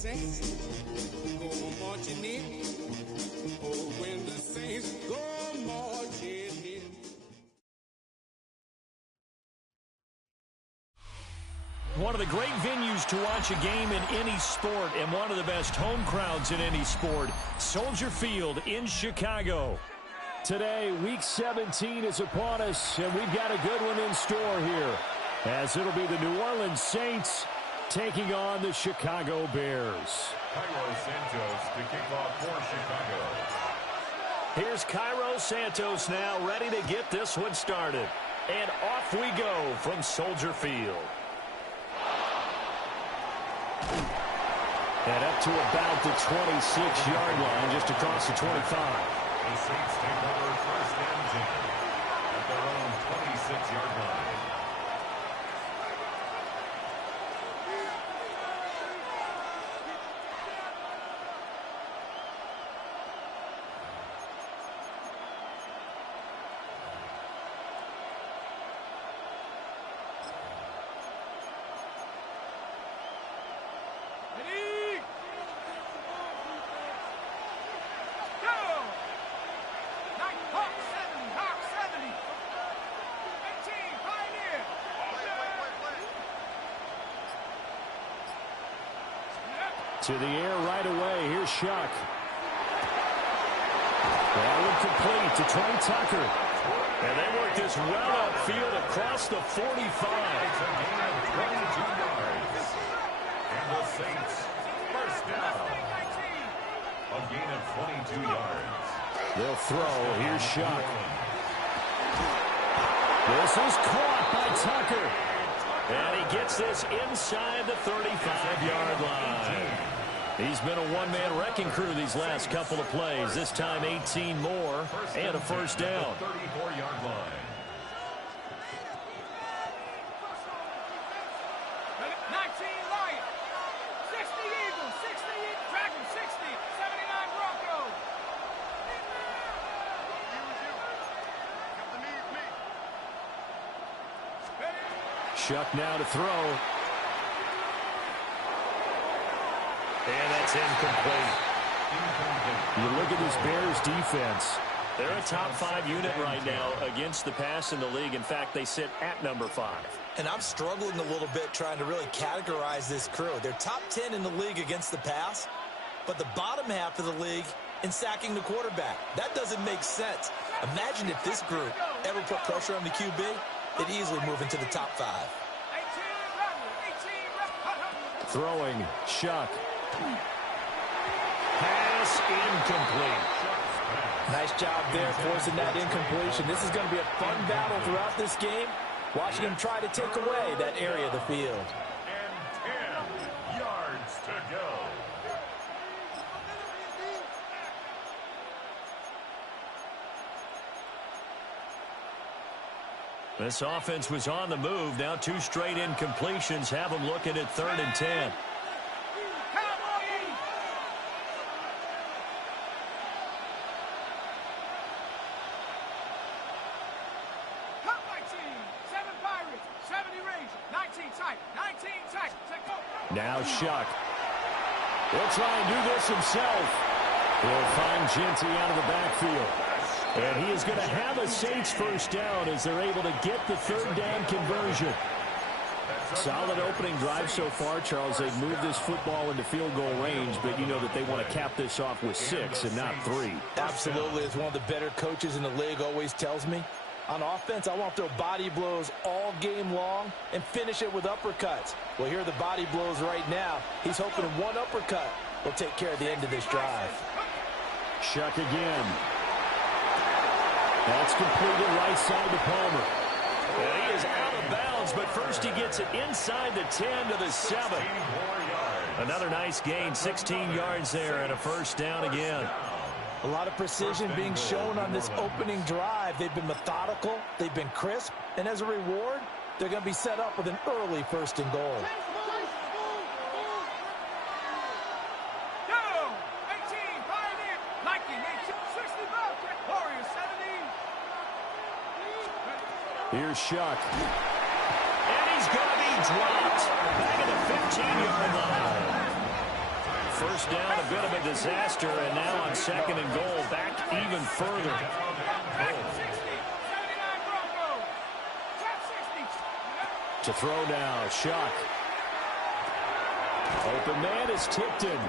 saints go marching in, oh, when the saints go marching in. One of the great venues to watch a game in any sport and one of the best home crowds in any sport, Soldier Field in Chicago. Today, Week 17 is upon us, and we've got a good one in store here, as it'll be the New Orleans Saints taking on the Chicago Bears. Cairo Santos to kick off for Chicago. Here's Cairo Santos now, ready to get this one started. And off we go from Soldier Field. And up to about the 26-yard line, just across the 25. The Saints take over first and 10 at their own 26-yard line. To the air right away. Here's Shuck. That one complete to Trey Tucker. And they work this well upfield across the 45. It's a gain of 22 yards. And the Saints first down. A gain of 22 yards. They'll throw. Here's Shuck. This is caught by Tucker. And he gets this inside the 35-yard line. He's been a one-man wrecking crew these last couple of plays. This time 18 more and a first down. 34-yard line. 19 Lions, 60 Eagles, 60 Dragons, 60, 79 Broncos. Shuck now to throw. And that's incomplete. You look at this Bears defense. They're a top 5 unit right now against the pass in the league. In fact, they sit at number 5. And I'm struggling a little bit trying to really categorize this crew. They're top 10 in the league against the pass, but the bottom half of the league in sacking the quarterback. That doesn't make sense. Imagine if this group ever put pressure on the QB, it'd easily move into the top 5. Throwing, Shuck. Pass incomplete. Nice job there forcing that incompletion. This is going to be a fun battle throughout this game. Watching him try to take away that area of the field. And 10 yards to go. This offense was on the move. Now 2 straight incompletions have them looking at 3rd and 10. Now Shuck. He'll try and do this himself. He'll find Genty out of the backfield. And he is going to have a Saints first down as they're able to get the 3rd down conversion. Solid opening drive so far, Charles. They've moved this football into field goal range, but you know that they want to cap this off with 6 and not 3. Absolutely. As one of the better coaches in the league always tells me, on offense, I want to throw body blows all game long and finish it with uppercuts. Well, here are the body blows right now. He's hoping one uppercut will take care of the end of this drive. Shuck again. That's completed right side to Palmer. And he is out of bounds, but first he gets it inside the 10 to the 7. Another nice gain, 16 yards there and a first down again. A lot of precision being shown on this opening drive. They've been methodical, they've been crisp, and as a reward, they're going to be set up with an early 1st and goal. Here's Shuck. And he's going to be dropped back at the 15-yard line. first down, a bit of a disaster, and now on second and goal, back even further. To throw now, Shuck. Open man is Tipton.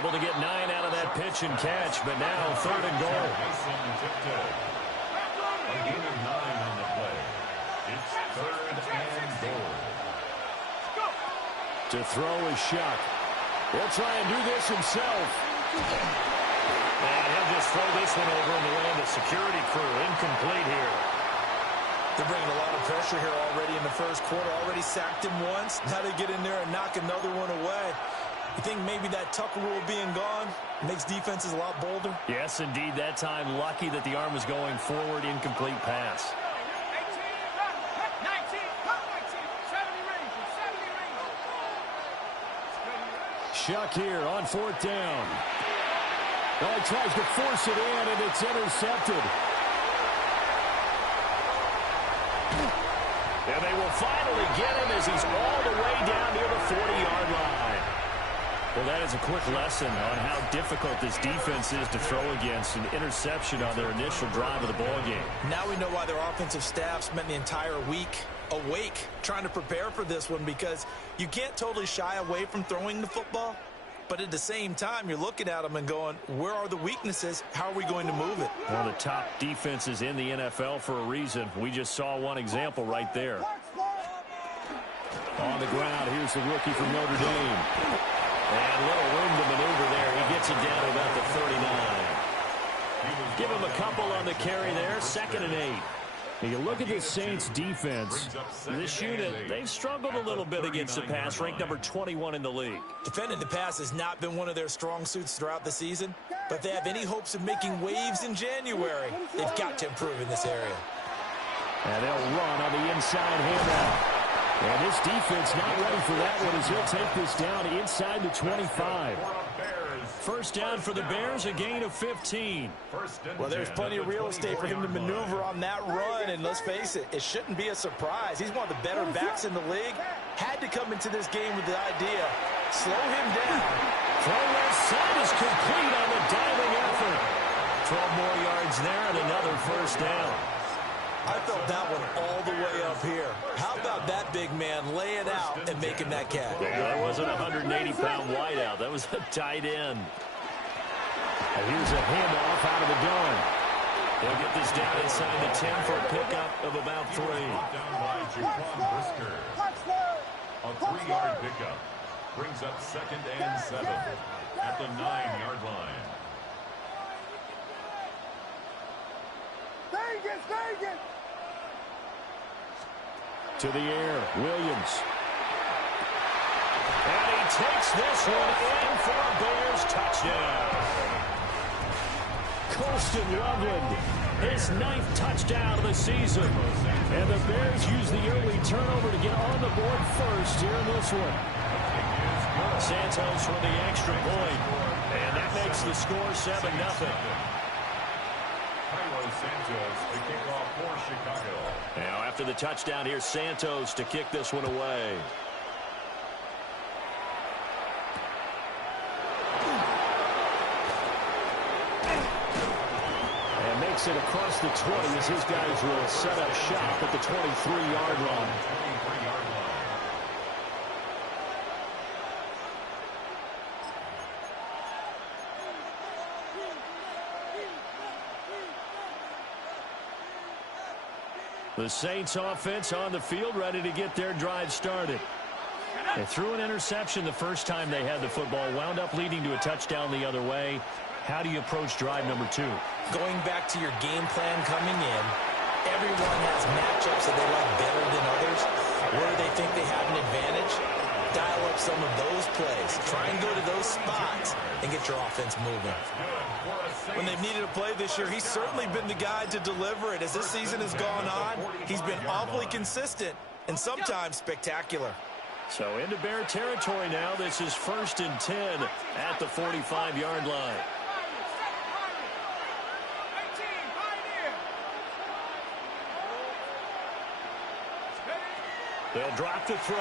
Able to get 9 out of that pitch and catch, but now third and goal. A gain of 9 on the play. It's third and goal. To throw is Shuck. He'll try and do this himself. And he'll just throw this one over in the land of security crew. Incomplete here. They're bringing a lot of pressure here already in the first quarter. Already sacked him once. Now they get in there and knock another one away. You think maybe that Tucker rule being gone makes defenses a lot bolder? Yes, indeed. That time, lucky that the arm was going forward. Incomplete pass. 19, 70 range, 70 range. Shuck here on fourth down. Well, he tries to force it in, and it's intercepted. And they will finally get him as he's all the way down near the 40-yard line. Well, that is a quick lesson on how difficult this defense is to throw against. An interception on their initial drive of the ballgame. Now we know why their offensive staff spent the entire week awake trying to prepare for this one, because you can't totally shy away from throwing the football. But at the same time, you're looking at them and going, where are the weaknesses? How are we going to move it? One of the top defenses in the NFL for a reason. We just saw one example right there. On the ground, here's the rookie from Notre Dame. And a little room to maneuver there. He gets it down to about the 39. Give him a couple on the carry there. 2nd and 8. You look at this Saints defense, this unit, they've struggled a little bit against the pass, ranked number 21 in the league. Defending the pass has not been one of their strong suits throughout the season, but if they have any hopes of making waves in January, they've got to improve in this area. And they'll run on the inside handout. And this defense not ready for that one as he'll take this down inside the 25. First down for the Bears, a gain of 15. Well, there's plenty of real estate for him to maneuver on that run, and let's face it, it shouldn't be a surprise. He's one of the better backs in the league. Had to come into this game with the idea, slow him down. Throw left side is complete on the diving effort. 12 more yards there and another first down. I felt that one all the way up here. How about that big man laying out and making that catch? Yeah, that wasn't a 180-pound wideout. That was a tight end. And here's a handoff out of the gun. They'll get this down inside the 10 for a pickup of about 3. Down by Jaquan Brisker. A 3-yard pickup brings up 2nd and 7 at the 9-yard line. Vegas! To the air, Williams. And he takes this one in for a Bears touchdown. Colston Loveland, his 9th touchdown of the season. And the Bears use the early turnover to get on the board first here in this one. Santos for the extra point. And that makes the score 7-0. Santos to kick off for Chicago. Now after the touchdown, here's Santos to kick this one away. And makes it across the 20 as his guys will set up shop at the 23-yard line. The Saints offense on the field, ready to get their drive started. They threw an interception the first time they had the football, wound up leading to a touchdown the other way. How do you approach drive number 2? Going back to your game plan coming in, everyone has matchups that they like better than others. Where they think they have an advantage, dial up some of those plays. Try and go to those spots and get your offense moving. When they've needed a play this year, he's certainly been the guy to deliver it. As this season has gone on, he's been awfully consistent and sometimes spectacular. So into Bear territory now. This is 1st and 10 at the 45-yard line. They'll drop the throw.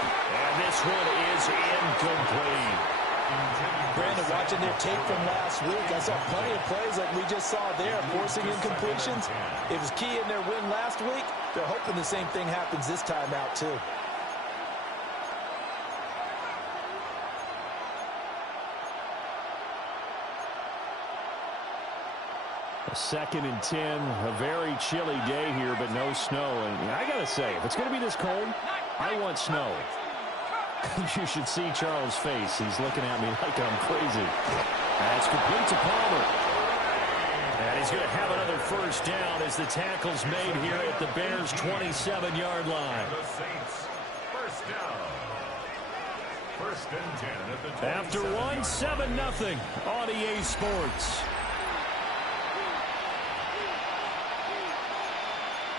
And this one is incomplete. Brandon, watching their tape from last week, I saw plenty of plays like we just saw there, forcing incompletions. It was key in their win last week. They're hoping the same thing happens this time out, too. A 2nd and 10, a very chilly day here, but no snow. And I got to say, if it's going to be this cold, I want snow. You should see Charles' face. He's looking at me like I'm crazy. That's complete to Palmer. And he's going to have another first down as the tackle's made here at the Bears' 27-yard line. The Saints, first down. First and 10 at the 27. After one, 7-0 on EA Sports.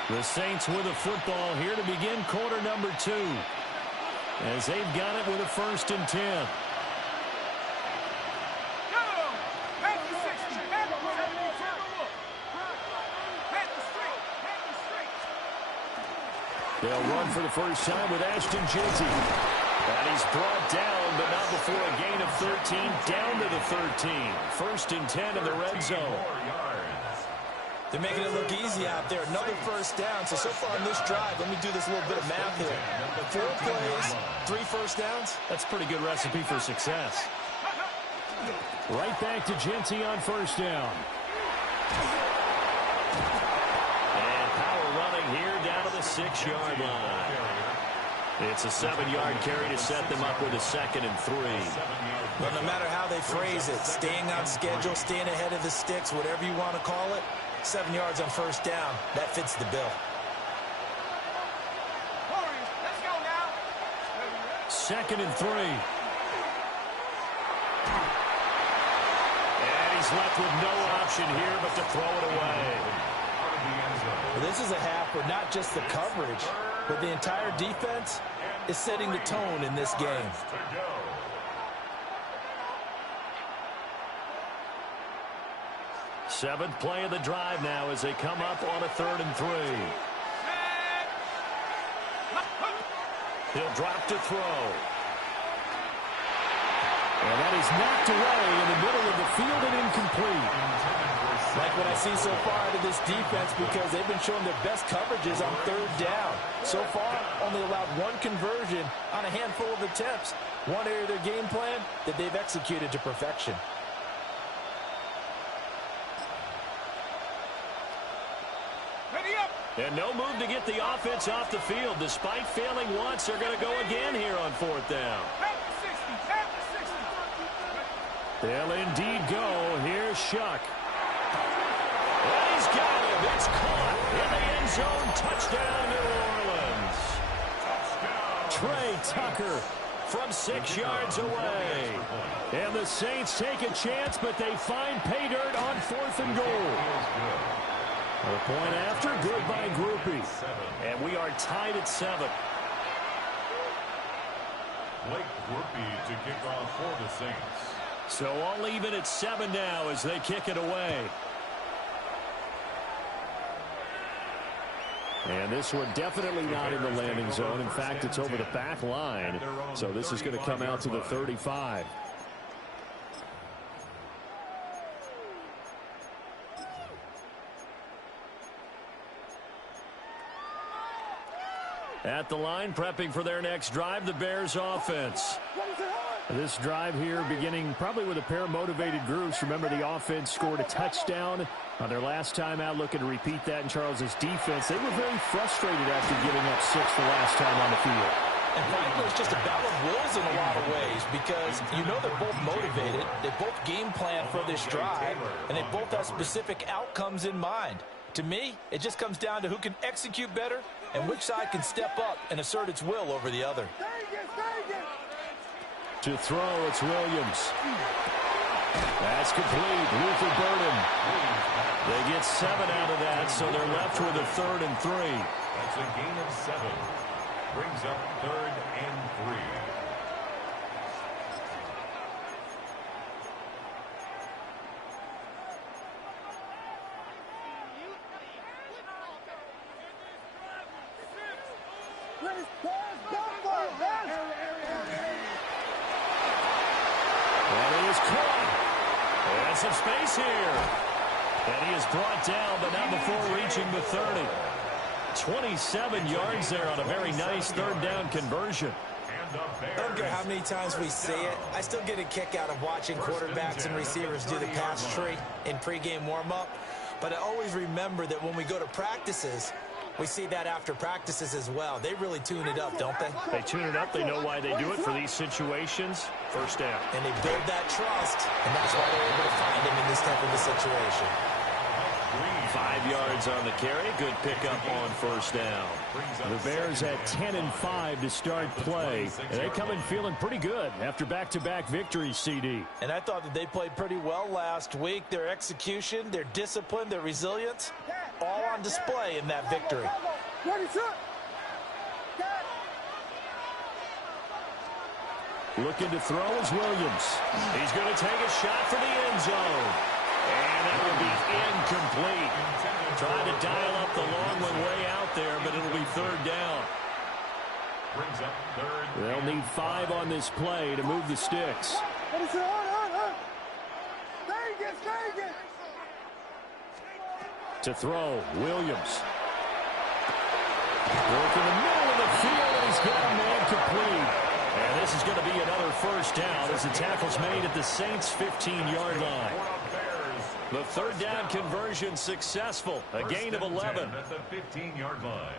The Saints with a football here to begin quarter number 2. As they've got it with a 1st and 10. They'll run for the first time with Ashton Jeanty. And he's brought down, but not before a gain of 13, down to the 13. 1st and 10 in the red zone. They're making it look easy out there. Another first down. So far in this drive, let me do this little bit of math here. 4 plays, 3 first downs. That's a pretty good recipe for success. Right back to Jeanty on first down. And power running here down to the 6-yard line. It's a 7-yard carry to set them up with a 2nd and 3. But no matter how they phrase it, staying on schedule, staying ahead of the sticks, whatever you want to call it, 7 yards on first down, that fits the bill. Let's go now. 2nd and 3. And he's left with no option here but to throw it away. Well, this is a half where not just the coverage, but the entire defense is setting the tone in this game. 7th play of the drive now as they come up on a 3rd and 3. He'll drop to throw. And that is knocked away in the middle of the field and incomplete. Like what I see so far out of this defense, because they've been showing their best coverages on 3rd down. So far, only allowed 1 conversion on a handful of attempts. One area of their game plan that they've executed to perfection. And no move to get the offense off the field. Despite failing once, they're going to go again here on 4th down. They'll indeed go. Here's Shuck. And he's got him. It's caught in the end zone. Touchdown, New Orleans. Trey Tucker from 6 yards away. And the Saints take a chance, but they find pay dirt on 4th and goal. A point after, good by Groupie. And we are tied at 7. Blake Groupie to kick off for the Saints. So all even at 7 now as they kick it away. And this one definitely not in the landing zone. In fact, it's over the back line. So this is going to come out to the 35. At the line, prepping for their next drive, the Bears offense. This drive here beginning probably with a pair of motivated groups. Remember, the offense scored a touchdown on their last time out, looking to repeat that in Charles's defense. They were very frustrated after giving up 6 the last time on the field. And frankly, it's just a battle of wills in a lot of ways, because you know they're both motivated, they both game plan for this drive, and they both have specific outcomes in mind. To me, it just comes down to who can execute better and which side can step up and assert its will over the other. To throw, it's Williams. That's complete. Luther Burden. They get 7 out of that, so they're left with a 3rd and 3. That's a gain of 7. Brings up 3rd and 3. one. And some space here. And he is brought down, but not before reaching the 30. 27 yards there on a very nice third down conversion. I don't care how many times we see it. I still get a kick out of watching quarterbacks and receivers do the pass tree in pregame warm-up. But I always remember that when we go to practices, we see that after practices as well. They really tune it up, don't they? They tune it up. They know why they do it for these situations. First down. And they build that trust, and that's why they're able to find him in this type of a situation. 5 yards on the carry. Good pickup on first down. The Bears at 10-5 to start play. And they come in feeling pretty good after back-to-back victories, CD. And I thought that they played pretty well last week. Their execution, their discipline, their resilience, all on display in that victory. Looking to throw is Williams. He's going to take a shot for the end zone. And that will be incomplete. Trying to dial up the long one way out there, but it'll be third down. They'll need 5 on this play to move the sticks. To throw, Williams. Work in the middle of the field, and he's got a man complete. And this is going to be another first down as the tackle's made at the Saints' 15-yard line. The third down conversion successful. A gain of 11. At the 15-yard line.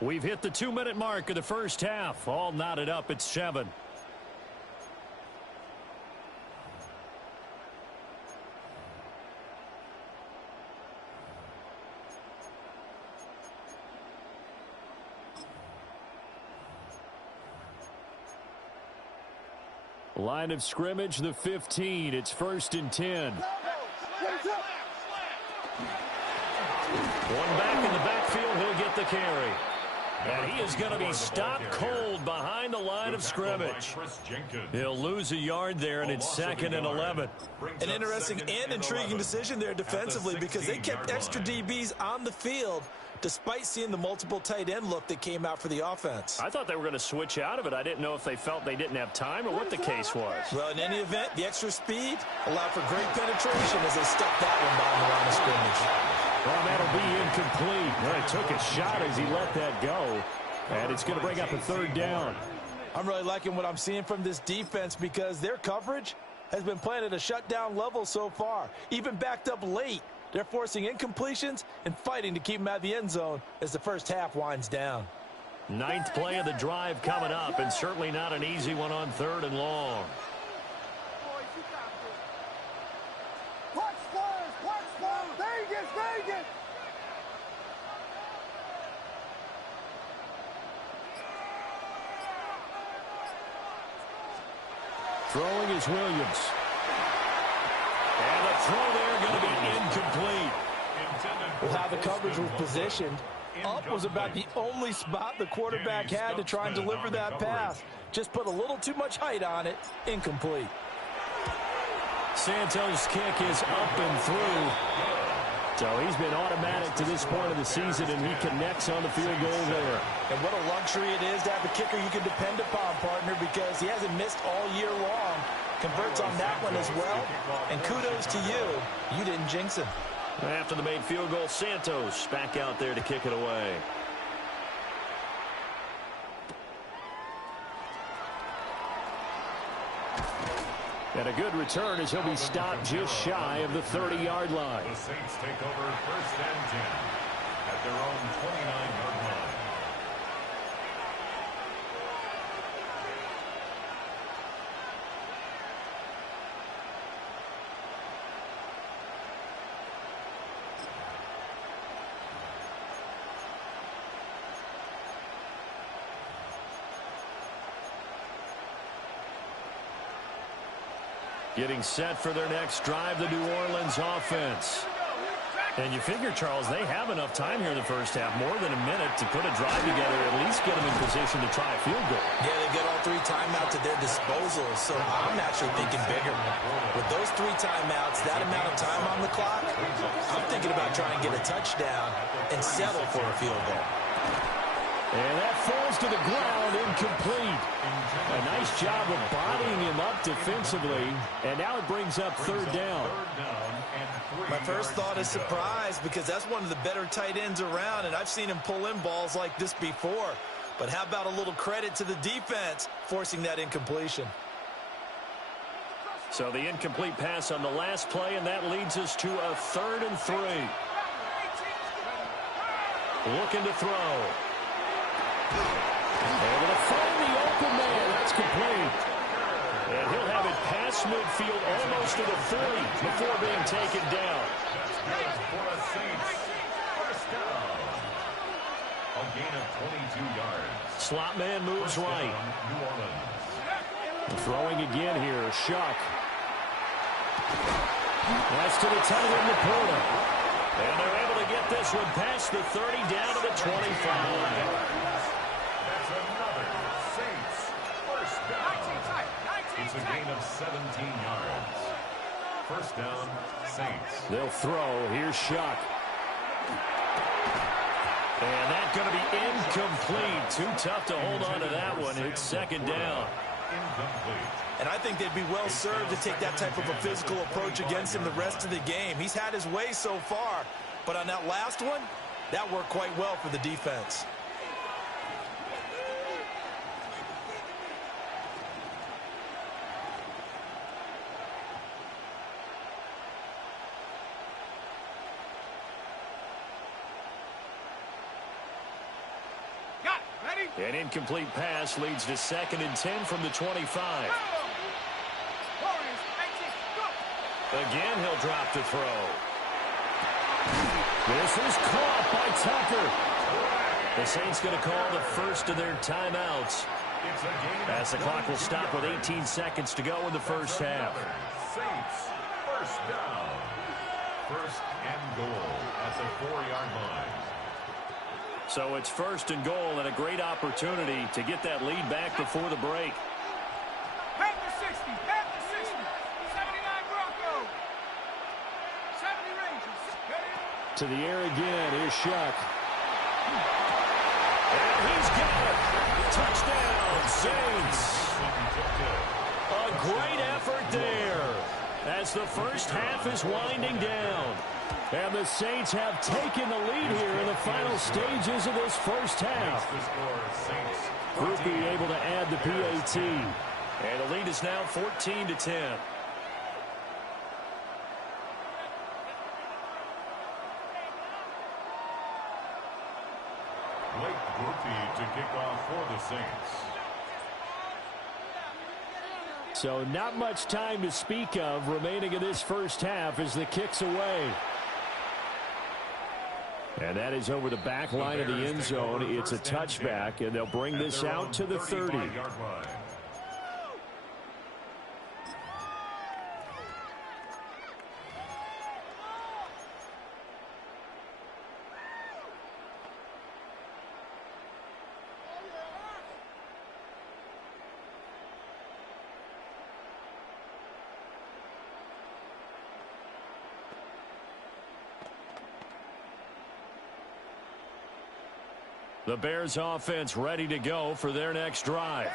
We've hit the 2-minute mark of the first half. All knotted up at 7. Line of scrimmage, the 15. It's 1st and 10. One back in the backfield. He'll get the carry. And he is going to be stopped cold behind the line of scrimmage. He'll lose a yard there, and it's 2nd and 11. An interesting and intriguing decision there defensively because they kept extra DBs on the field despite seeing the multiple tight end look that came out for the offense. I thought they were going to switch out of it. I didn't know if they felt they didn't have time or what the case was. Well, in any event, the extra speed allowed for great penetration as they stuck that one behind the line of scrimmage. Well, that'll be incomplete. Well, he took a shot as he let that go, and it's going to bring up a third down. I'm really liking what I'm seeing from this defense because their coverage has been playing at a shutdown level so far, even backed up late. They're forcing incompletions and fighting to keep them out of the end zone as the first half winds down. 9th play of the drive coming up, and certainly not an easy one on 3rd and long. Throwing is Williams. And the throw there going to be incomplete. Well, how the coverage was positioned, up was about the only spot the quarterback had to try and deliver that pass. Just put a little too much height on it. Incomplete. Santos' kick is up and through. So he's been automatic to this point of the season, and he connects on the field goal there. And what a luxury it is to have a kicker you can depend upon, partner, because he hasn't missed all year long. Converts on that one as well. And kudos to you. You didn't jinx him. After the made field goal, Santos back out there to kick it away. And a good return as he'll be stopped just shy of the 30-yard line. The Saints take over 1st and 10 at their own 29-yard line. Getting set for their next drive, the New Orleans offense. And you figure, Charles, they have enough time here in the first half, more than a minute, to put a drive together, at least get them in position to try a field goal. Yeah, they get all 3 timeouts at their disposal, so I'm actually thinking bigger. With those 3 timeouts, that amount of time on the clock, I'm thinking about trying to get a touchdown and settle for a field goal. And that falls to the ground, incomplete. A nice job of bodying him up defensively. And now it brings up third down. My first thought is surprise because that's one of the better tight ends around, and I've seen him pull in balls like this before. But how about a little credit to the defense forcing that incompletion? So the incomplete pass on the last play, and that leads us to a 3rd and 3. Looking to throw. Able to find the open man. That's complete. And he'll have it past midfield almost to the 40 before being taken down. That's good for a Saints. First down. A gain of 22 yards. Slot man moves right. New Orleans. Throwing again here. Shuck. That's to the tight end, Laporta. And they're able to get this one past the 30 down to the 25. That's another Saints first down. It's a gain of 17 yards. First down, Saints. They'll throw. Here's Shuck. And that's going to be incomplete. Too tough to hold on to that one. It's second down. Incomplete. And I think they'd be well served to take that type of a physical approach against him the rest of the game. He's had his way so far, but on that last one, that worked quite well for the defense. An incomplete pass leads to 2nd and 10 from the 25. Again, he'll drop to throw. This is caught by Tucker. The Saints going to call the first of their timeouts, as the clock will stop with 18 seconds to go in the first half. Saints first down. First and goal at the 4-yard line. So it's 1st and goal, and a great opportunity to get that lead back before the break. Back to 60, back to 60. 79 Broncos. 70 Rangers. To the air again. Here's Shuck. And he's got it. Touchdown, Saints. A great effort there as the first half is winding down. And the Saints have taken the lead here in the final stages of this first half. Groupie able to add the PAT. And the lead is now 14-10. Blake Groupie to kick off for the Saints. So not much time to speak of remaining in this first half as the kick's away. And that is over the back line of the end zone. It's a touchback, and they'll bring this out to the 30. The Bears offense ready to go for their next drive.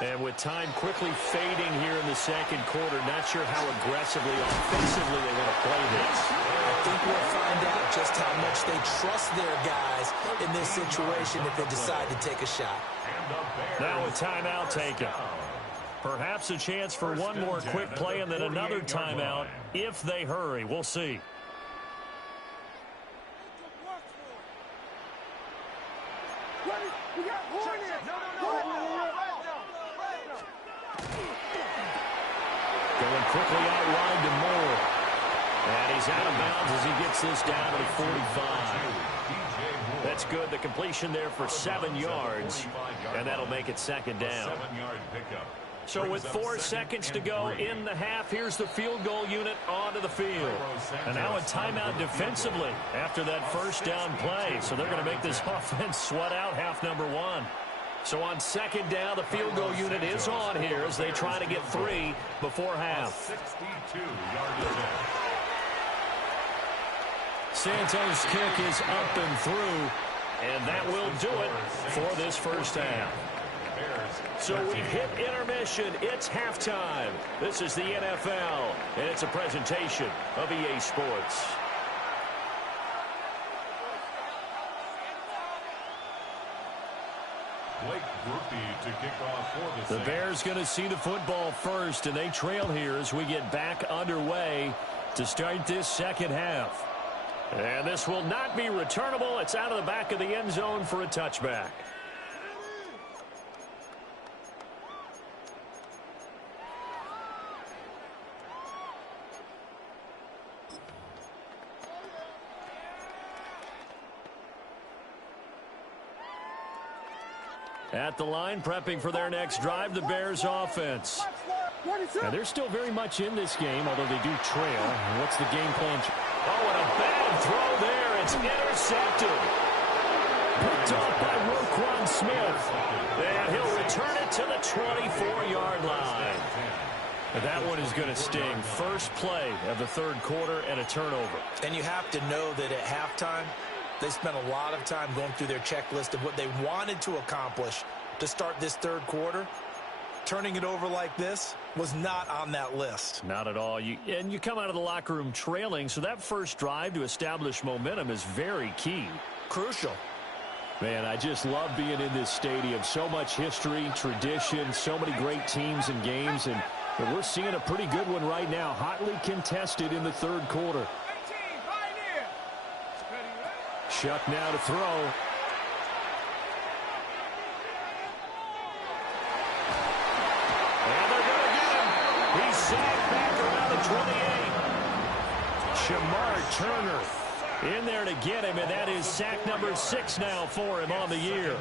And with time quickly fading here in the second quarter, not sure how aggressively, offensively they want to play this. I think we'll find out just how much they trust their guys in this situation if they decide to take a shot. Now a timeout taken. Perhaps a chance for one more quick play and then another timeout if they hurry. We'll see. Going quickly out wide to Moore. And he's out of bounds as he gets this down to the 45. That's good. The completion there for 7 yards. And that'll make it second down. 7-yard pickup. So with 4 seconds to go in the half, here's the field goal unit onto the field. And now a timeout defensively after that first down play. So they're going to make this offense sweat out half number 1. So on second down, the field goal unit is on here as they try to get 3 before half. 62-yard attempt. Santos' kick is up and through. And that will do it for this first half. So we've hit intermission. It's halftime. This is the NFL, and it's a presentation of EA Sports. To kick off for the Bears going to see the football first, and they trail here as we get back underway to start this second half. And this will not be returnable. It's out of the back of the end zone for a touchback. At the line, prepping for their next drive, the Bears offense. And they're still very much in this game, although they do trail. What's the game plan? Oh, and a bad throw there. It's intercepted. Picked off by Roquan Smith. And he'll return it to the 24-yard line. And that one is going to sting. First play of the third quarter and a turnover. And you have to know that at halftime, they spent a lot of time going through their checklist of what they wanted to accomplish to start this third quarter. Turning it over like this was not on that list. Not at all. And you come out of the locker room trailing, so that first drive to establish momentum is very key. Crucial. Man, I just love being in this stadium. So much history, tradition, so many great teams and games, and we're seeing a pretty good one right now, hotly contested in the third quarter. Chuck now to throw. And they're going to get him. He's sacked back around the 28. Shamar Turner in there to get him, and that is sack number 6 now for him on the year.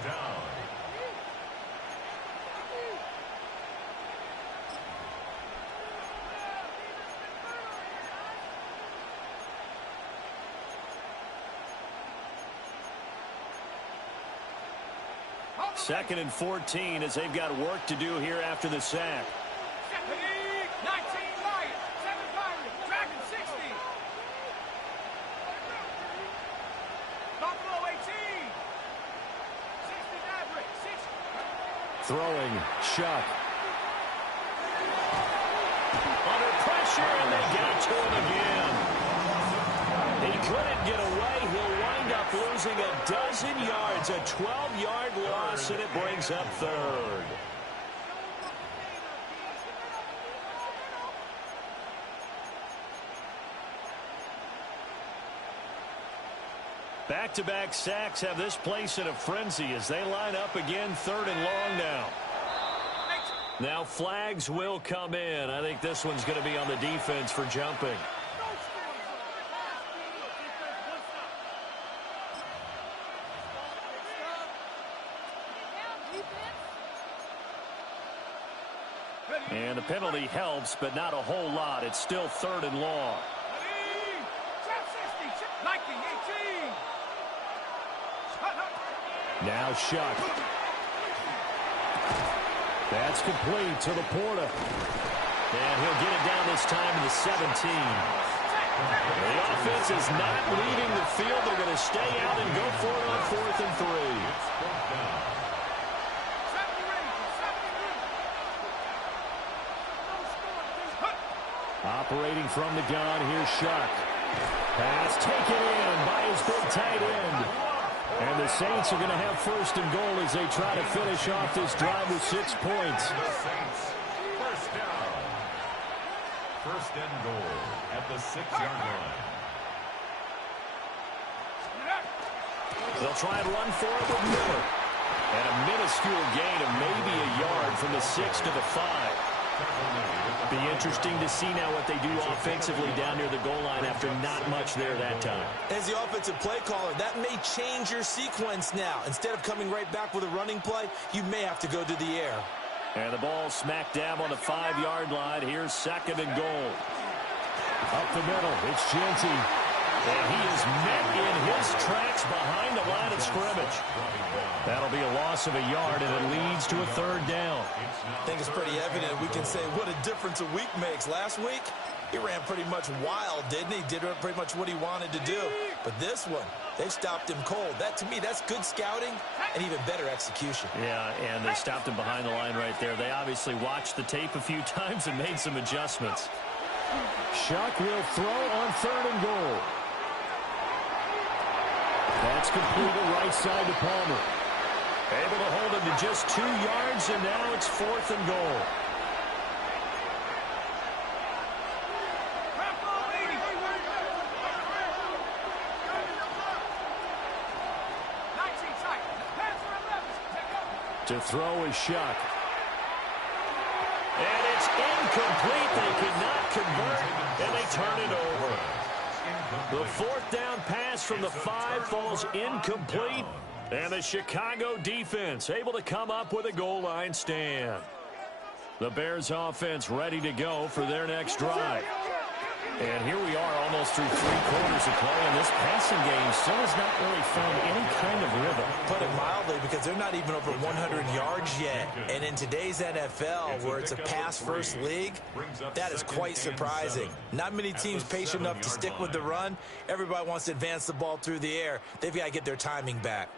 Second and 14 as they've got work to do here after the sack. 19 Lions, 7 Pirates, Dragon 60. Buffalo 18. 60 Maverick, 60. Throwing, Chuck. Under pressure, and they get it to him again. He couldn't get away. He'll wind up losing a dozen yards, a 12-yard loss, and it brings up third. Back-to-back sacks have this place in a frenzy as they line up again, third and long now. Now flags will come in. I think this one's going to be on the defense for jumping. And the penalty helps, but not a whole lot. It's still third and long. Now Shuck. That's complete to the Porta. And he'll get it down this time to the 17. The offense is not leaving the field. They're going to stay out and go for it on 4th and 3. Operating from the gun, here's Shuck. Pass taken in by his big tight end. And the Saints are going to have first and goal as they try to finish off this drive with 6 points. First down. First and goal at the 6-yard line. They'll try and run for it with Miller. And a minuscule gain of maybe a yard from the 6 to the 5. Be interesting to see now what they do offensively down near the goal line after not much there that time. As the offensive play caller, that may change your sequence now. Instead of coming right back with a running play, you may have to go to the air. And the ball smack dab on the 5-yard line. Here's second and goal. Up the middle, it's Genty. And he is met in his tracks behind the line of scrimmage. That'll be a loss of a yard, and it leads to a third down. I think it's pretty evident. We can say what a difference a week makes. Last week, he ran pretty much wild, didn't he? Did pretty much what he wanted to do. But this one, They've stopped him cold. That, to me, that's good scouting and even better execution. Yeah, and they stopped him behind the line right there. They obviously watched the tape a few times and made some adjustments. Shuck will throw on 3rd and goal. That's complete to right side to Palmer. Able to hold him to just 2 yards, and now it's 4th and goal. To throw is Shuck. And it's incomplete. They cannot convert, and they turn it over. The 4th down pass from the 5 falls incomplete, and the Chicago defense able to come up with a goal line stand. The Bears offense ready to go for their next drive. And here we are almost through 3 quarters of play, and this passing game still has not really found any kind of rhythm. Put it mildly, because they're not even over 100 yards yet. And in today's NFL, where it's a pass-first league, that is quite surprising. Not many teams patient enough to stick with the run. Everybody wants to advance the ball through the air. They've got to get their timing back.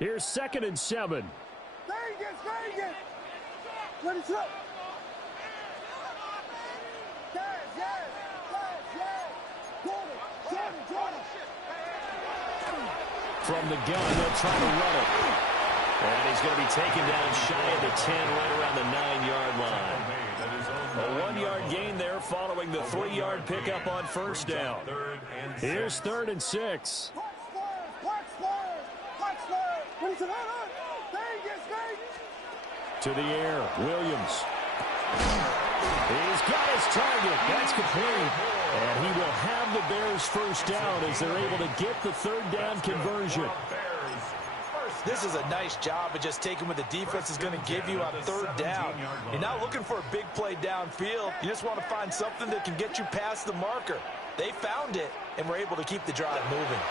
Here's 2nd and 7. Vegas! Let it up. From the gun, they'll try to run it. And he's going to be taken down shy of the 10, right around the 9-yard line. A 1-yard gain there following the 3-yard pickup on 1st down. Here's 3rd and 6. To the air, Williams. He's got his target. That's complete. And he will have the Bears 1st down as they're able to get the 3rd down conversion. This is a nice job of just taking what the defense is going to give you on 3rd down. You're not looking for a big play downfield. You just want to find something that can get you past the marker. They found it and were able to keep the drive moving.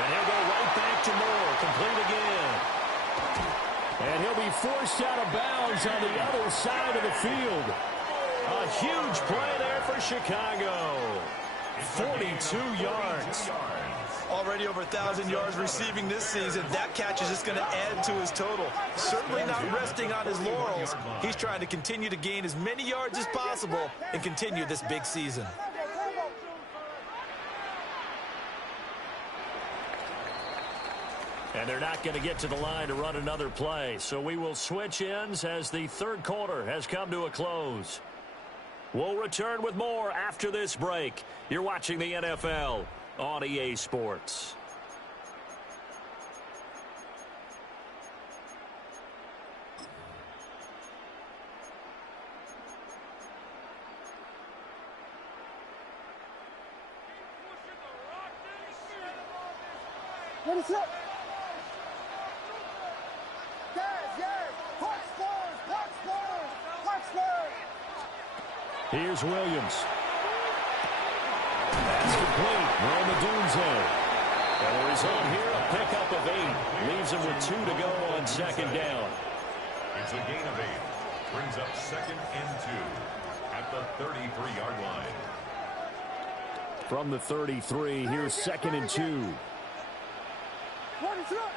And he'll go right back to Moore. Complete again. And he'll be forced out of bounds on the other side of the field. A huge play there for Chicago. 42 yards. Already over 1,000 yards receiving this season. That catch is just going to add to his total. Certainly not resting on his laurels. He's trying to continue to gain as many yards as possible and continue this big season. And they're not going to get to the line to run another play. So we will switch ends as the 3rd quarter has come to a close. We'll return with more after this break. You're watching the NFL on EA Sports. What is up? Here's Williams. That's complete. Romadunze. And the result here, a pickup of 8. Leaves him with 2 to go on 2nd down. It's a gain of 8. Brings up 2nd and 2 at the 33-yard line. From the 33, here's 2nd and 2. What is up?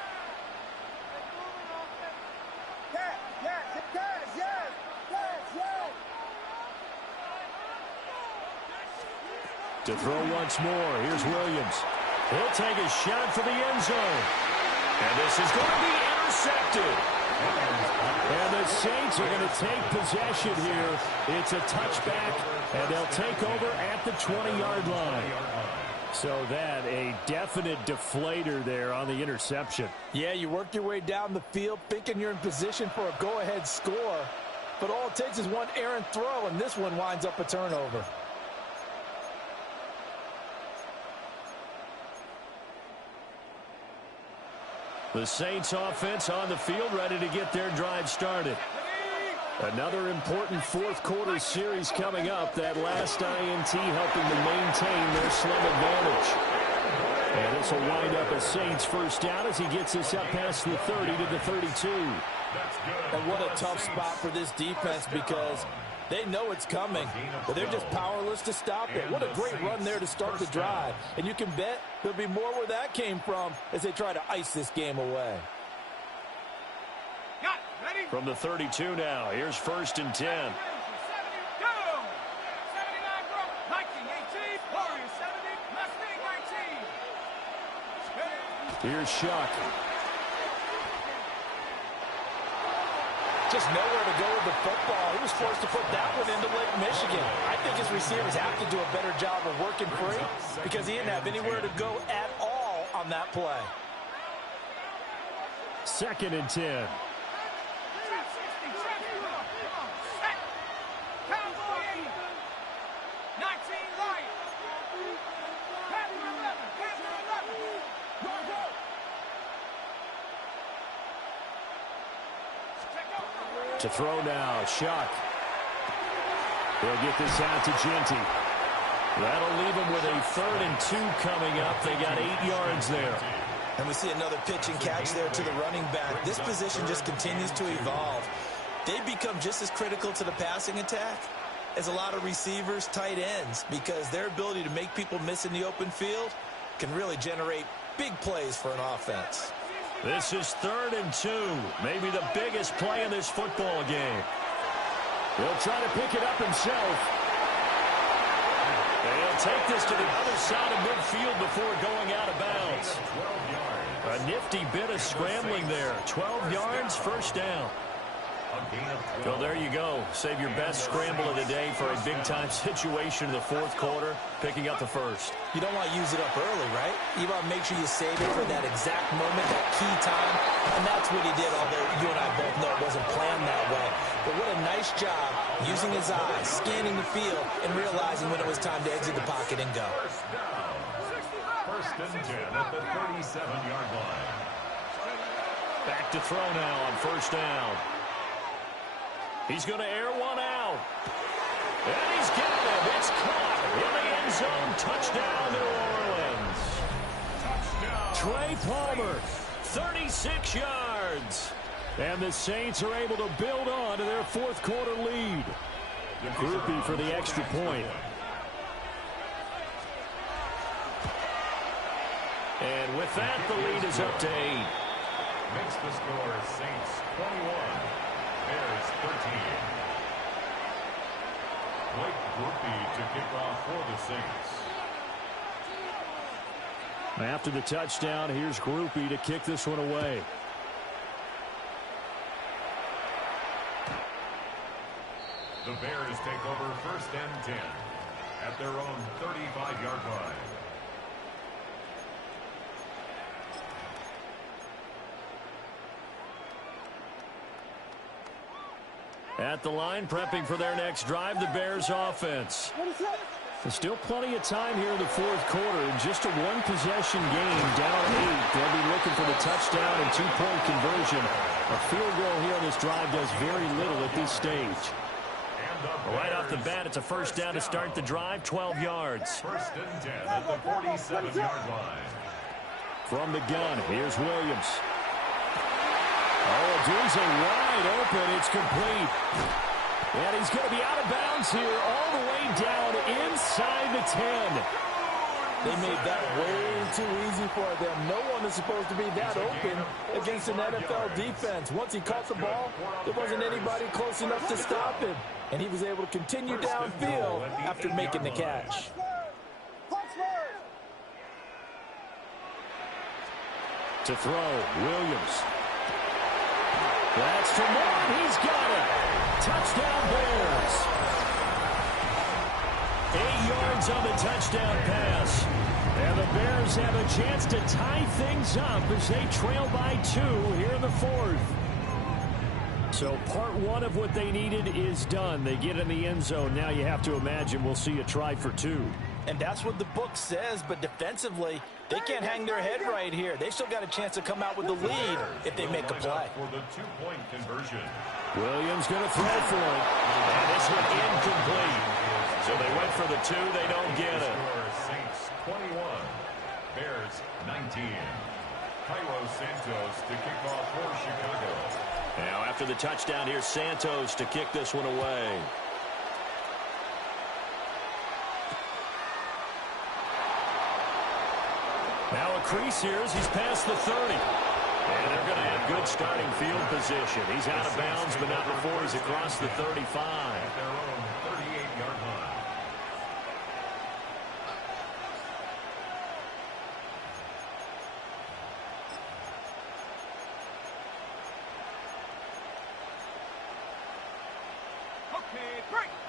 To throw once more, here's Williams. He'll take a shot for the end zone. And this is going to be intercepted. And the Saints are going to take possession here. It's a touchback, and they'll take over at the 20-yard line. So that, a definite deflator there on the interception. Yeah, you work your way down the field thinking you're in position for a go-ahead score. But all it takes is one errant throw, and this one winds up a turnover. The Saints offense on the field ready to get their drive started. Another important 4th quarter series coming up. That last INT helping to maintain their slim advantage. And this will wind up a Saints 1st down as he gets this up past the 30 to the 32. And what a tough spot for this defense, because They know it's coming, but they're just powerless to stop it. What a great run there to start the drive. And you can bet there'll be more where that came from as they try to ice this game away. From the 32 now, here's 1st and 10. Here's Shuck. Just nowhere to go with the football. He was forced to put that one into Lake Michigan. I think his receivers have to do a better job of working free because he didn't have anywhere to go at all on that play. 2nd and 10. To throw now, Shuck. They'll get this out to Genty. That'll leave them with a 3rd and 2 coming up. They got 8 yards there. And we see another pitch and catch there to the running back. This position just continues to evolve. They become just as critical to the passing attack as a lot of receivers, tight ends, because their ability to make people miss in the open field can really generate big plays for an offense. This is 3rd and 2. Maybe the biggest play in this football game. He'll try to pick it up himself. And he'll take this to the other side of midfield before going out of bounds. A nifty bit of scrambling there. 12 yards, 1st down. Well, there you go. Save your best scramble of the day for a big-time situation in the 4th quarter, picking up the 1st. You don't want to use it up early, right? You want to make sure you save it for that exact moment, that key time, and that's what he did, although you and I both know it wasn't planned that way. But what a nice job using his eyes, scanning the field, and realizing when it was time to exit the pocket and go. 1st and 10 at the 37-yard line. Back to throw now on 1st down. He's going to air one out. And he's got it. It's caught in the end zone. Touchdown, New Orleans. Touchdown. Trey Palmer, 36 yards. And the Saints are able to build on to their 4th quarter lead. Groupie for the extra point. And with that, the lead is up to 8. Makes the score Saints 21. Bears 13. Blake Groupie to kick off for the Saints. After the touchdown, here's Groupie to kick this one away. The Bears take over 1st and 10 at their own 35-yard line. At the line, prepping for their next drive, the Bears offense. There's still plenty of time here in the 4th quarter. Just a one-possession game, down 8. They'll be looking for the touchdown and 2-point conversion. A field goal here on this drive does very little at this stage. Right off the bat, it's a 1st down to start the drive, 12 yards. 1st and 10 at the 47-yard line. From the gun, here's Williams. Oh, Deuce wide open. It's complete. And he's going to be out of bounds here all the way down inside the 10. They made that way too easy for them. No one is supposed to be that open against an NFL defense. Once he caught the ball, there wasn't anybody close enough to stop him. And he was able to continue downfield after making the catch. To throw, Williams. That's for more. He's got it. Touchdown, Bears. 8 yards on the touchdown pass. And the Bears have a chance to tie things up as they trail by 2 here in the 4th. So part 1 of what they needed is done. They get in the end zone. Now you have to imagine we'll see a try for 2. And that's what the book says, but defensively, they can't hang their head right here. They still got a chance to come out with the lead if they make a play. For the 2-point conversion. Williams going to throw for it. And this one incomplete. So they went for the 2. They don't get it. Saints 21. Bears 19. Cairo Santos to kick off for Chicago. Now after the touchdown, here's Santos to kick this one away. Now a crease here as he's past the 30. And they're going to have good starting field position. He's out of bounds, but not before he's across the 35. At their own 38-yard line.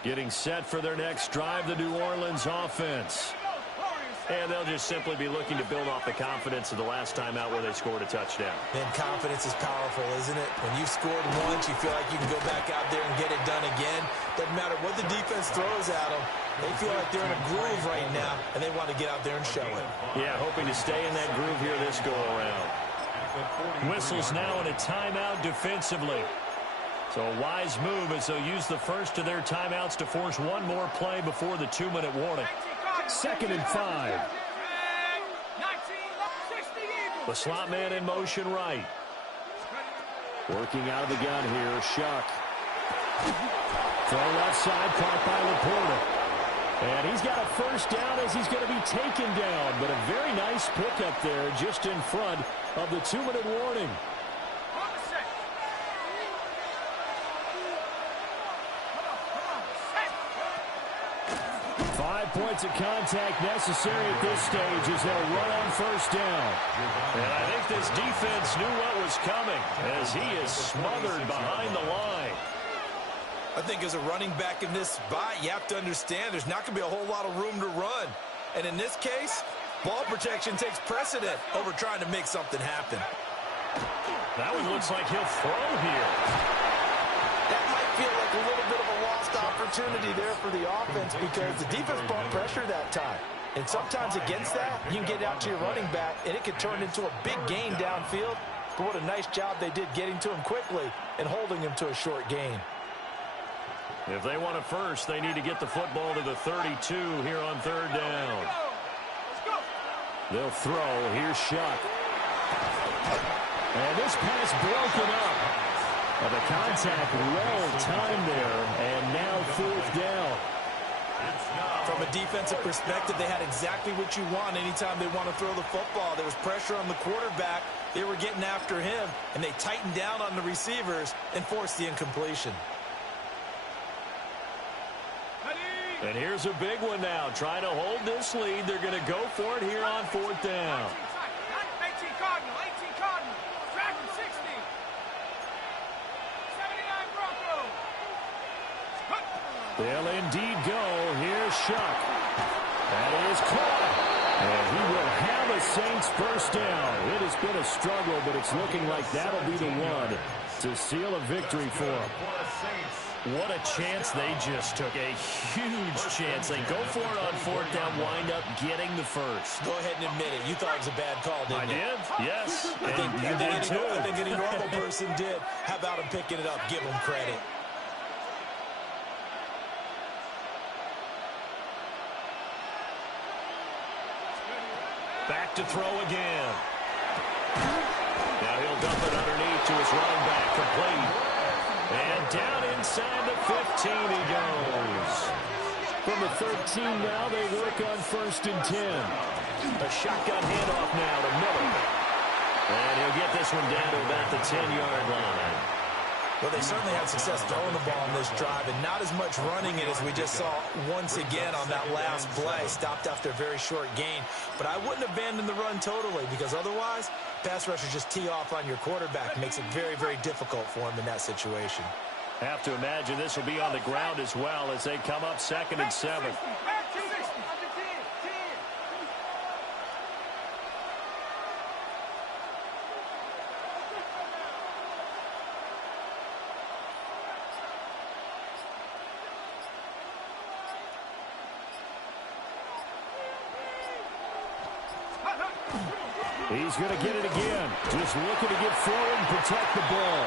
Getting set for their next drive, the New Orleans offense. And they'll just simply be looking to build off the confidence of the last time out where they scored a touchdown. And confidence is powerful, isn't it? When you've scored once, you feel like you can go back out there and get it done again. Doesn't matter what the defense throws at them. They feel like they're in a groove right now, and they want to get out there and show it. Yeah, hoping to stay in that groove here this go-around. Whistles now in a timeout defensively. So a wise move as they'll use the first of their timeouts to force one more play before the 2-minute warning. 2nd and 5. The slot man in motion right. Working out of the gun here, Shuck. Throw left side, caught by Laporta. And he's got a first down as he's going to be taken down. But a very nice pickup there just in front of the 2-minute warning. 5 points of contact necessary at this stage as they'll run on first down. And I think this defense knew what was coming as he is smothered behind the line. I think as a running back in this spot, you have to understand there's not going to be a whole lot of room to run. And in this case, ball protection takes precedent over trying to make something happen. That one looks like he'll throw here. That might feel like a little bit of a lost opportunity there for the offense because the defense brought pressure that time. And sometimes against that, you can get out to your running back, and it could turn into a big gain downfield. But what a nice job they did getting to him quickly and holding him to a short gain. If they want a first, they need to get the football to the 32 here on 3rd down. They'll throw. Here's Shuck. And this pass broken up. Well, the contact well timed there, and now 4th down. From a defensive perspective, they had exactly what you want anytime they want to throw the football. There was pressure on the quarterback. They were getting after him, and they tightened down on the receivers and forced the incompletion. And here's a big one now. Trying to hold this lead. They're going to go for it here on 4th down. 18 Cardinal, 18 Cardinal. Tracking 60. 79 Broncos. They'll indeed go. Here's Shuck. That is caught. And he will have a Saints first down. It has been a struggle, but it's looking like that'll be the one to seal a victory for him. What a chance they just took. A huge chance. They go for it on 4th down, wind up getting the first. Go ahead and admit it. You thought it was a bad call, didn't you? I did, yes. I think any normal person did. How about him picking it up? Give him credit. Back to throw again. Now he'll dump it underneath to his running back, complete. And down inside the 15 he goes. From the 13 now, they work on 1st and 10. A shotgun handoff now to Miller. And he'll get this one down to about the 10-yard line. Well, they certainly had success throwing the ball on this drive, and not as much running it as we just saw once again on that last play. Stopped after a very short gain. But I wouldn't abandon the run totally, because otherwise, pass rushers just tee off on your quarterback. It makes it very, very difficult for him in that situation. Have to imagine this will be on the ground as well as they come up 2nd and 7. He's going to get it again. Just looking to get forward and protect the ball.